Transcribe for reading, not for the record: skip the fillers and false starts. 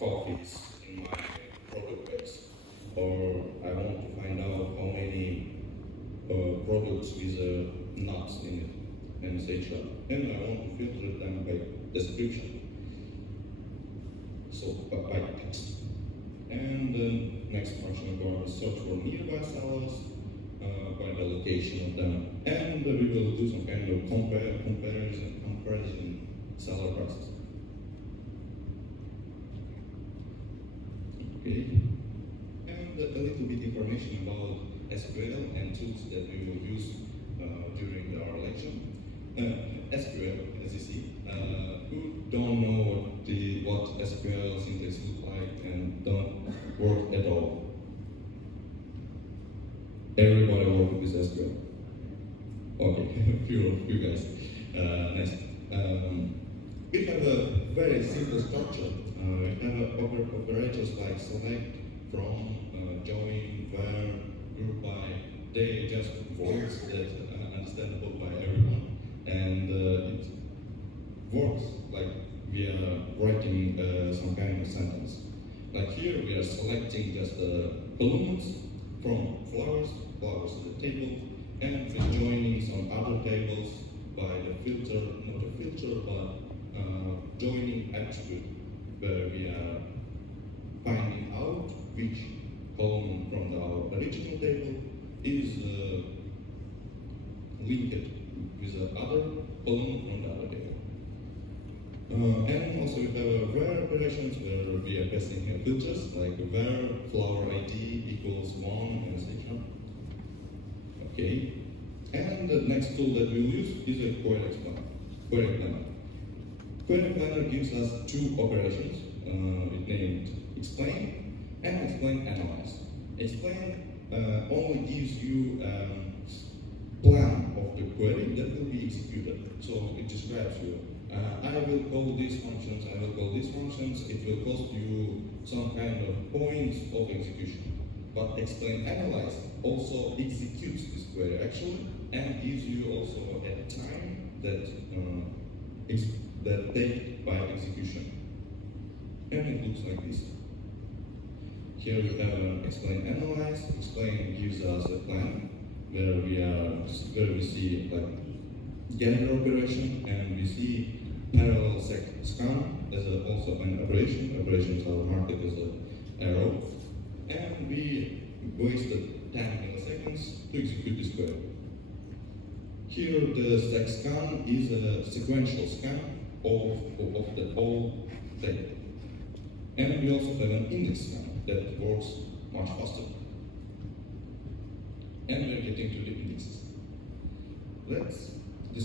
coffees in my product base, or I want to find out how many products with nuts in it, and etc. And I want to filter them by description, so by text. And then next function going to search for nearby sellers by the location of them, and we will do some kind of comparison seller prices. Okay, and a little bit information about SQL and tools that we will use during our lecture. SQL, as you see, who don't know what SQL syntax look like and don't work at all? Everybody work with SQL. Okay, few guys. Nice. We have a very simple structure. We have operators like select, from, join, where, group by. They just words that are understandable by everyone, and it works like we are writing some kind of sentence. Like here, we are selecting just elements from flowers to the table, and we're joining some other tables by the filter, not a filter, but joining attribute, where we are finding out which column from the original table is linked with the other column from the other table. And also we have where operations, where we are passing filters, like where flower ID equals 1, and etc. Okay. And the next tool that we'll use is a query planner. Query planner gives us two operations, it named explain and explain analyze. Explain only gives you plan of the query that will be executed. So it describes you, I will call these functions, I will call these functions, it will cost you some kind of points of execution. But explain analyze also executes this query actually, and gives you also a time that take by execution. And it looks like this. Here we have explain analyze. Explain gives us a plan where we see like gather operation, and we see parallel scan as also an operation. Operations are marked as an arrow, and we wasted 10 milliseconds to execute this query. Here the stack scan is a sequential scan of the whole data. And we also have an index scan that works much faster. And we're getting to the indexes. Let's